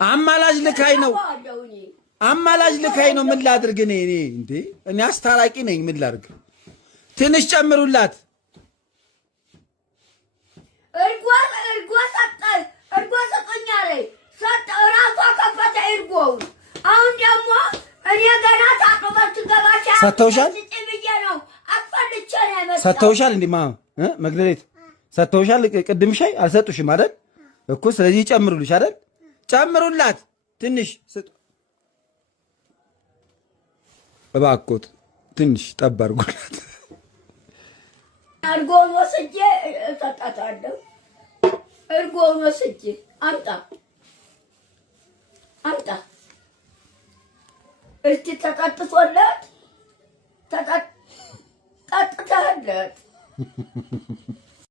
አማላጅ ልካይ ነው አማላጅ ልካይ ነው። ምን ላድርግ እኔ እንዴ? እኔ አስታራቂ ነኝ። ምን ላድርግ? ትንሽ ጨምሩላት። እርጎ ሰጠኛለ ሰጠ ራሷ ከፈተ እርጎ። አሁን ደግሞ እኔ ገና ታጥበሽ ገባሽ። ሰጥተውሻል? ሰጥተውሻል? እንዴ ማ መግደሌት ሰጥተውሻል? ቅድም ሻይ አልሰጡሽም አይደል እኮ? ስለዚህ ጨምሩልሽ አይደል? ጨምሩላት ትንሽ እባክዎት ትንሽ ጠብ አድርጉላት። እርጎውን ወስጄ እሰጣታለሁ። እርጎውን ወስጄ አምጣ እስቲ ተጠጥቶለት ጠጥተህለት